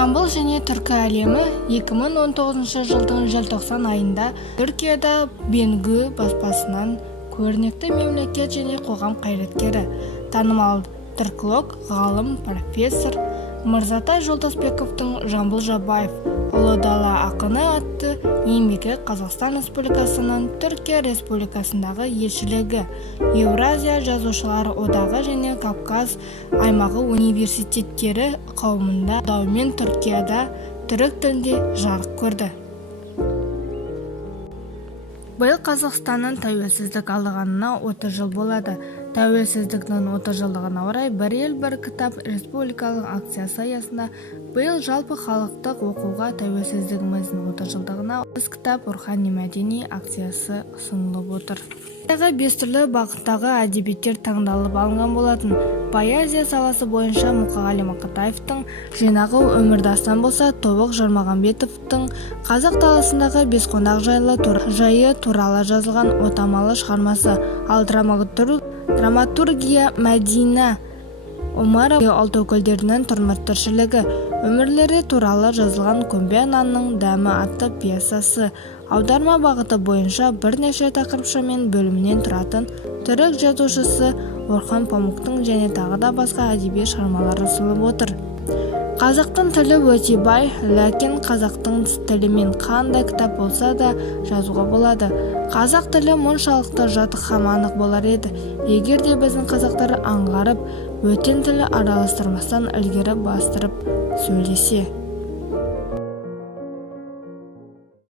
Жамбыл және түркі әлемі 2019 жылдың желтоқсан айында Түркияда Бенгü баспасынан көрнекті мемлекет және қоғам қайраткері, танымал түрколог, ғалым, профессор Мырзатай Жолдасбековтың «Жамбыл Жабаев. Ұлы дала ақыны» атты еңбегі Қазақстан Республикасының Түркия Республикасындағы елшілігі, Еуразия жазушылар одағы және Кавказ аймағы университеттері қауымында қолдауымен Түркияда түрік тілінде жарық көрді. Биыл Қазақстанның тәуелсіздік алғанына 30 жыл болады. Тәуелсіздіктің 30 жылдығына орай «Бір ел, бір кітап» республикалық акциясы аясында биыл жалпы халықтық оқуға тәуелсіздігіміздің 30 жылдығына «Біз кітап» рухани-мәдени акциясы ұсынылып отыр. 5 түрлі бағыттағы әдебиеттер таңдалып алынған болатын. Поэзия саласы бойынша Мұқағали Мақатаевтың жинағы «Өмірдастан» болса, Тобық Жармағанбетовтың қазақ даласындағы Бесқонақ жайы туралы жазылған отамалы шығармасы, ал драматургия Мәдина Омарова Алтыкөлдерінің тұрмыс-тіршілігі, өмірлері туралы жазылған «Көмбе нанның дәмі» атты пьесасы, аударма бағыты бойынша бірнеше тақырыпша мен бөлімнен тұратын түрік жазушысы Орхан Памуктың және тағы да басқа әдеби шығармалары ұсынылып отыр. Қазақтың тілі өте бай, ләкин қазақтың тілімен қандай кітап болса да жазуға болады. Қазақ тілі мұншалықты жатық һәм анық болар еді, егер де біздің қазақтар аңғарып, бөтен тілі араластырмастан ілгері бастырып сөйлесе.